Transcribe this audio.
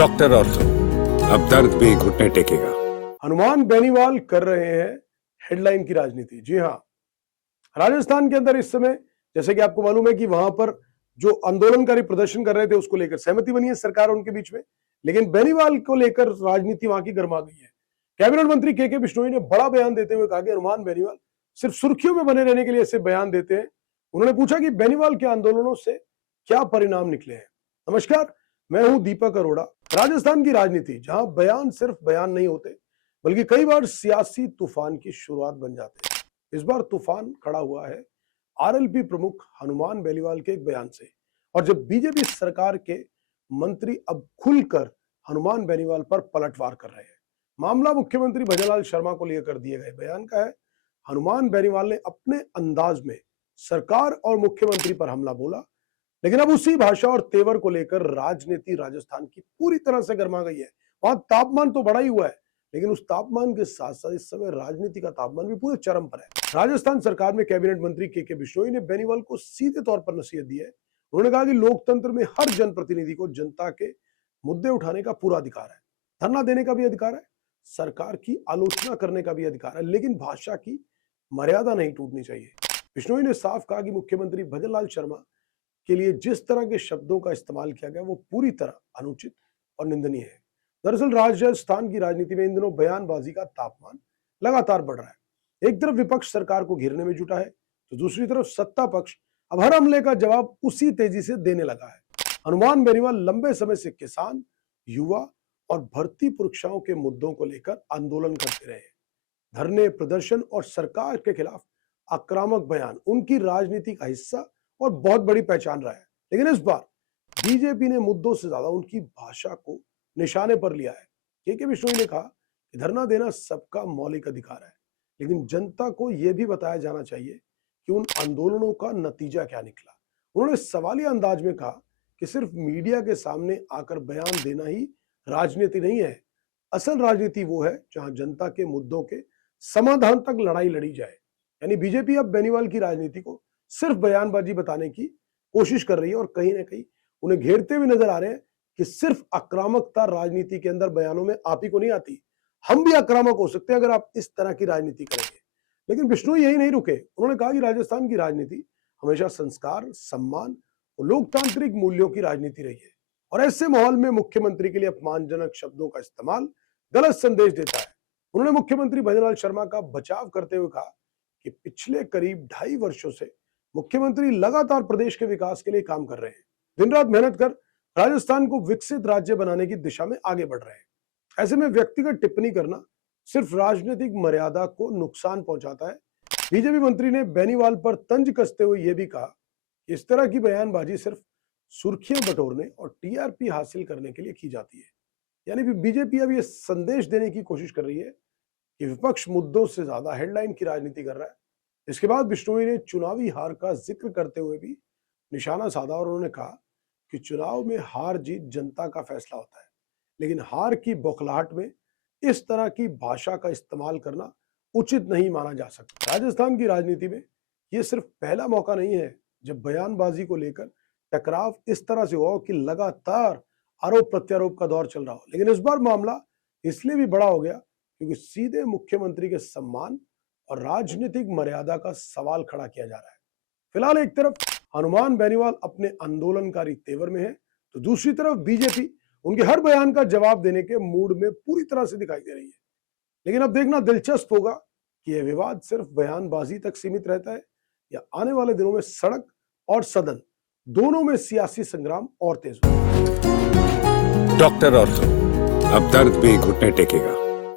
Doctor ortho, अब दर्द भी घुटने टेकेगा। हनुमान बेनीवाल कर रहे हैं हेडलाइन की राजनीति। जी हां, राजस्थान के अंदर इस समय जैसे कि आपको मालूम है कि वहां पर जो आंदोलनकारी प्रदर्शन कर रहे थे उसको लेकर सहमति बनी है सरकार और उनके बीच में, लेकिन बेनीवाल को लेकर राजनीति वहां की गर्मा गई है। कैबिनेट मंत्री के बिश्नोई ने बड़ा बयान देते हुए कहा कि हनुमान बेनीवाल सिर्फ सुर्खियों में बने रहने के लिए ऐसे बयान देते हैं। उन्होंने पूछा कि बेनीवाल के आंदोलनों से क्या परिणाम निकले हैं। नमस्कार, मैं हूं दीपक अरोड़ा। राजस्थान की राजनीति जहां बयान सिर्फ बयान नहीं होते बल्कि कई बार सियासी तूफान की शुरुआत बन जाते हैं। इस बार तूफान खड़ा हुआ है आरएलपी प्रमुख हनुमान बेनीवाल के एक बयान से, और जब बीजेपी सरकार के मंत्री अब खुलकर हनुमान बेनीवाल पर पलटवार कर रहे हैं। मामला मुख्यमंत्री भजनलाल शर्मा को लेकर दिए गए बयान का है। हनुमान बेनीवाल ने अपने अंदाज में सरकार और मुख्यमंत्री पर हमला बोला, लेकिन अब उसी भाषा और तेवर को लेकर राजनीति राजस्थान की पूरी तरह से गर्मा गई है। वहां तापमान तो बढ़ा ही हुआ है, लेकिन उस तापमान के साथ साथ इस समय राजनीति का तापमान भी पूरे चरम पर है। राजस्थान सरकार में कैबिनेट मंत्री के बिश्नोई ने बेनीवाल को सीधे तौर पर नसीहत दी है। उन्होंने कहा कि लोकतंत्र में हर जनप्रतिनिधि को जनता के मुद्दे उठाने का पूरा अधिकार है, धरना देने का भी अधिकार है, सरकार की आलोचना करने का भी अधिकार है, लेकिन भाषा की मर्यादा नहीं टूटनी चाहिए। बिश्नोई ने साफ कहा कि मुख्यमंत्री भजनलाल शर्मा के लिए जिस तरह के शब्दों का इस्तेमाल किया गया वो पूरी तरह अनुचित और निंदनीय है। दरअसल राजस्थान की राजनीति में इन दिनों बयानबाजी का तापमान लगातार बढ़ रहा है। एक तरफ विपक्ष सरकार को घेरने में जुटा है, तो दूसरी तरफ सत्ता पक्ष अब हर हमले का जवाब उसी तेजी से देने लगा है। हनुमान बेनीवाल लंबे समय से किसान, युवा और भर्ती परीक्षाओं के मुद्दों को लेकर आंदोलन करते रहे। धरने, प्रदर्शन और सरकार के खिलाफ आक्रामक बयान उनकी राजनीति का हिस्सा और बहुत बड़ी पहचान रहा है। लेकिन इस बार बीजेपी ने मुद्दों से ज्यादा उनकी भाषा को निशाने पर लिया है। के बिश्नोई ने कहा कि धरना देना सबका मौलिक अधिकार है, लेकिन जनता को यह भी बताया जाना चाहिए कि उन आंदोलनों का नतीजा क्या निकला। उन्होंने सवालिया अंदाज में कहा कि सिर्फ मीडिया के सामने आकर बयान देना ही राजनीति नहीं है। असल राजनीति वो है जहां जनता के मुद्दों के समाधान तक लड़ाई लड़ी जाए। यानी बीजेपी अब बेनीवाल की राजनीति को सिर्फ बयानबाजी बताने की कोशिश कर रही है, और कहीं ना कहीं उन्हें घेरते हुए नजर आ रहे हैं कि सिर्फ आक्रामकता राजनीति के अंदर बयानों में आप ही को नहीं आती, हम भी आक्रामक हो सकते हैं अगर आप इस तरह की राजनीति करेंगे। लेकिन बिश्नोई यही नहीं रुके। उन्होंने कहा कि राजस्थान की राजनीति हमेशा संस्कार, सम्मान और लोकतांत्रिक मूल्यों की राजनीति रही है, और ऐसे माहौल में मुख्यमंत्री के लिए अपमानजनक शब्दों का इस्तेमाल गलत संदेश देता है। उन्होंने मुख्यमंत्री भजनलाल शर्मा का बचाव करते हुए कहा कि पिछले करीब 2.5 वर्षों से मुख्यमंत्री लगातार प्रदेश के विकास के लिए काम कर रहे हैं, दिन रात मेहनत कर राजस्थान को विकसित राज्य बनाने की दिशा में आगे बढ़ रहे हैं। ऐसे में व्यक्तिगत टिप्पणी करना सिर्फ राजनीतिक मर्यादा को नुकसान पहुंचाता है। बीजेपी मंत्री ने बेनीवाल पर तंज कसते हुए यह भी कहा कि इस तरह की बयानबाजी सिर्फ सुर्खियां बटोरने और टीआरपी हासिल करने के लिए की जाती है। यानी बीजेपी अब यह संदेश देने की कोशिश कर रही है कि विपक्ष मुद्दों से ज्यादा हेडलाइन की राजनीति कर रहा है। इसके बाद बिश्नोई ने चुनावी हार का जिक्र करते हुए भी निशाना साधा, और उन्होंने कहा कि चुनाव में हार जीत जनता का फैसला होता है, लेकिन हार की बौखलाहट में इस तरह की भाषा का इस्तेमाल करना उचित नहीं माना जा सकता। राजस्थान की राजनीति में यह सिर्फ पहला मौका नहीं है जब बयानबाजी को लेकर टकराव इस तरह से हुआ कि लगातार आरोप प्रत्यारोप का दौर चल रहा हो। लेकिन इस बार मामला इसलिए भी बड़ा हो गया क्योंकि सीधे मुख्यमंत्री के सम्मान और राजनीतिक मर्यादा का सवाल खड़ा किया जा रहा है। फिलहाल एक तरफ हनुमान बेनीवाल अपने आंदोलनकारी तेवर में है, तो दूसरी तरफ बीजेपी उनके हर बयान का जवाब देने के मूड में पूरी तरह से दिखाई दे रही है। लेकिन अब देखना दिलचस्प होगा कि यह विवाद सिर्फ बयानबाजी तक सीमित रहता है या आने वाले दिनों में सड़क और सदन दोनों में सियासी संग्राम और तेज होगा। डॉक्टर ऑर्थो, अब दर्द भी घुटने टेकेगा।